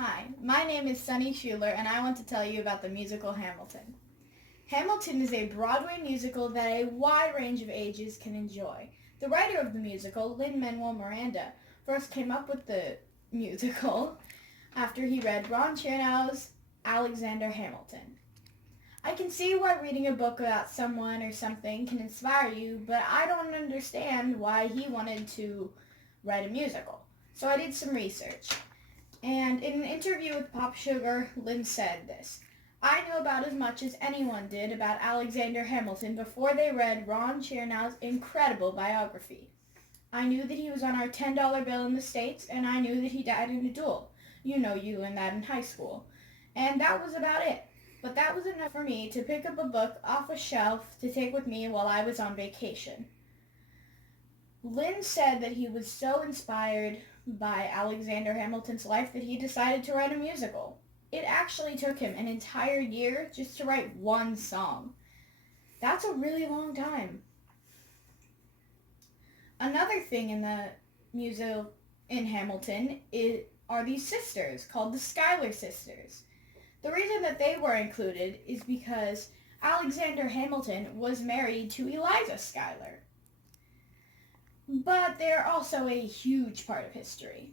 Hi, my name is Sunny Schuler, and I want to tell you about the musical Hamilton. Hamilton is a Broadway musical that a wide range of ages can enjoy. The writer of the musical, Lin-Manuel Miranda, first came up with the musical after he read Ron Chernow's Alexander Hamilton. I can see why reading a book about someone or something can inspire you, but I don't understand why he wanted to write a musical. So I did some research. And in an interview with Pop Sugar, Lynn said this: I knew about as much as anyone did about Alexander Hamilton before they read Ron Chernow's incredible biography. I knew that he was on our $10 bill in the States, and I knew that he died in a duel. You learned that in high school. And that was about it. But that was enough for me to pick up a book off a shelf to take with me while I was on vacation. Lynn said that he was so inspired by Alexander Hamilton's life that he decided to write a musical. It actually took him an entire year just to write one song. That's a really long time. Another thing in the musical in Hamilton are these sisters called the Schuyler sisters. The reason that they were included is because Alexander Hamilton was married to Eliza Schuyler. But they're also a huge part of history.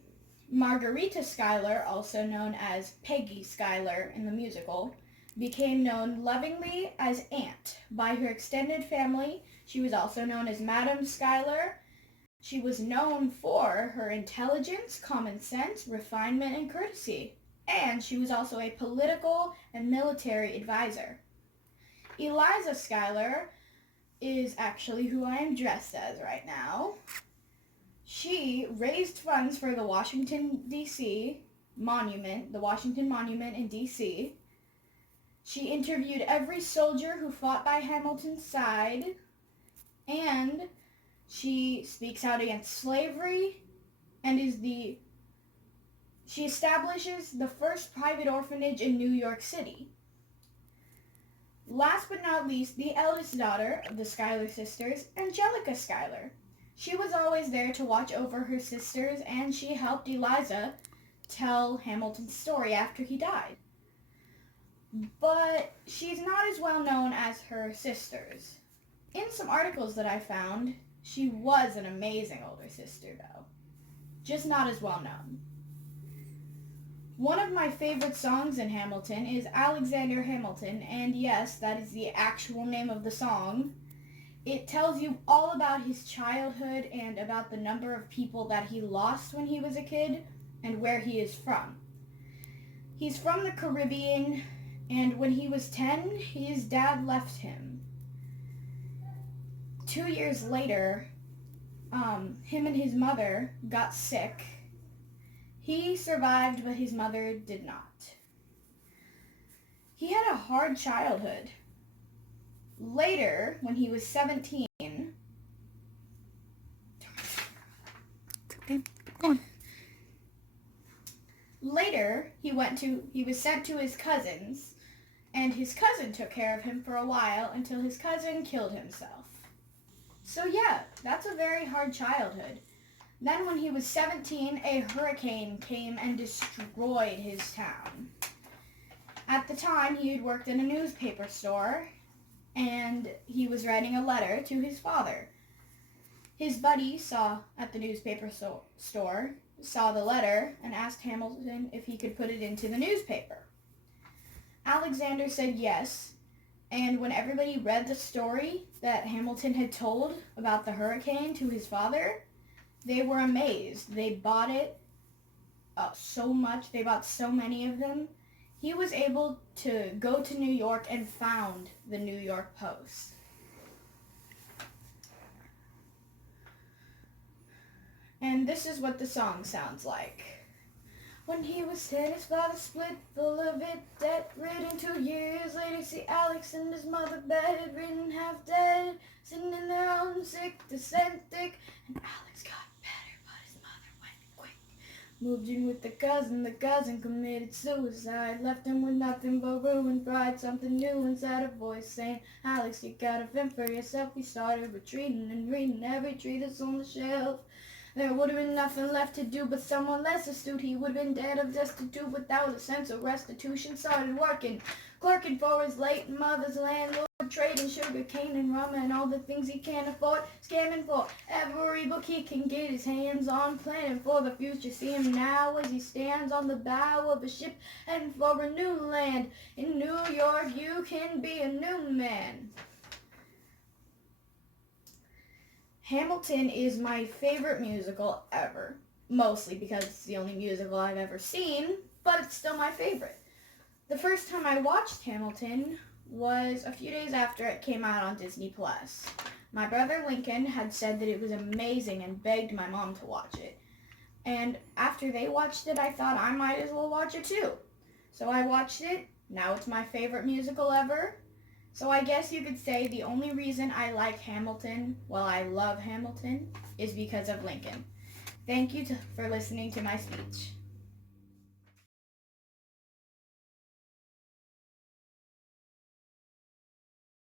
Margarita Schuyler, also known as Peggy Schuyler in the musical, became known lovingly as Aunt by her extended family. She was also known as Madame Schuyler. She was known for her intelligence, common sense, refinement, and courtesy. And she was also a political and military advisor. Eliza Schuyler is actually who I am dressed as right now. She raised funds for the Washington, D.C. Monument, the Washington Monument in D.C. She interviewed every soldier who fought by Hamilton's side, and she speaks out against slavery and she establishes the first private orphanage in New York City. Last but not least, the eldest daughter of the Schuyler sisters, Angelica Schuyler. She was always there to watch over her sisters, and she helped Eliza tell Hamilton's story after he died. But she's not as well known as her sisters. In some articles that I found, she was an amazing older sister, though. Just not as well known. One of my favorite songs in Hamilton is Alexander Hamilton, and yes, that is the actual name of the song. It tells you all about his childhood and about the number of people that he lost when he was a kid and where he is from. He's from the Caribbean, and when he was 10, his dad left him. 2 years later, him and his mother got sick. He survived, but his mother did not. He had a hard childhood. Later, when he was 17, Okay, go on. Later, he was sent to his cousin's, and his cousin took care of him for a while until his cousin killed himself. So yeah, that's a very hard childhood. Then when he was 17, a hurricane came and destroyed his town. At the time, he had worked in a newspaper store, and he was writing a letter to his father. His buddy at the newspaper store, saw the letter and asked Hamilton if he could put it into the newspaper. Alexander said yes, and when everybody read the story that Hamilton had told about the hurricane to his father, they were amazed. They bought it so much. They bought so many of them. He was able to go to New York and found the New York Post. And this is what the song sounds like. When he was 10, his father split, full of it, debt-ridden. 2 years later, see Alex and his mother bedridden, half dead, sitting in their own sick, dysentic, and Alex got better, but his mother went quick. Moved in with the cousin committed suicide, left him with nothing but ruined pride, something new inside a voice saying, Alex, you gotta fend for yourself. He started retreating and reading every treatise on the shelf. There would have been nothing left to do but someone less astute. He would have been dead of destitute without a sense of restitution. Started working, clerking for his late mother's landlord, trading sugar cane and rum and all the things he can't afford, scamming for every book he can get his hands on, planning for the future. See him now as he stands on the bow of a ship and for a new land. In New York you can be a new man. Hamilton is my favorite musical ever, mostly because it's the only musical I've ever seen, but it's still my favorite. The first time I watched Hamilton was a few days after it came out on Disney+. My brother Lincoln had said that it was amazing and begged my mom to watch it. And after they watched it, I thought I might as well watch it too. So I watched it. Now it's my favorite musical ever. So I guess you could say the only reason I like Hamilton, well, I love Hamilton, is because of Lincoln. Thank you for listening to my speech.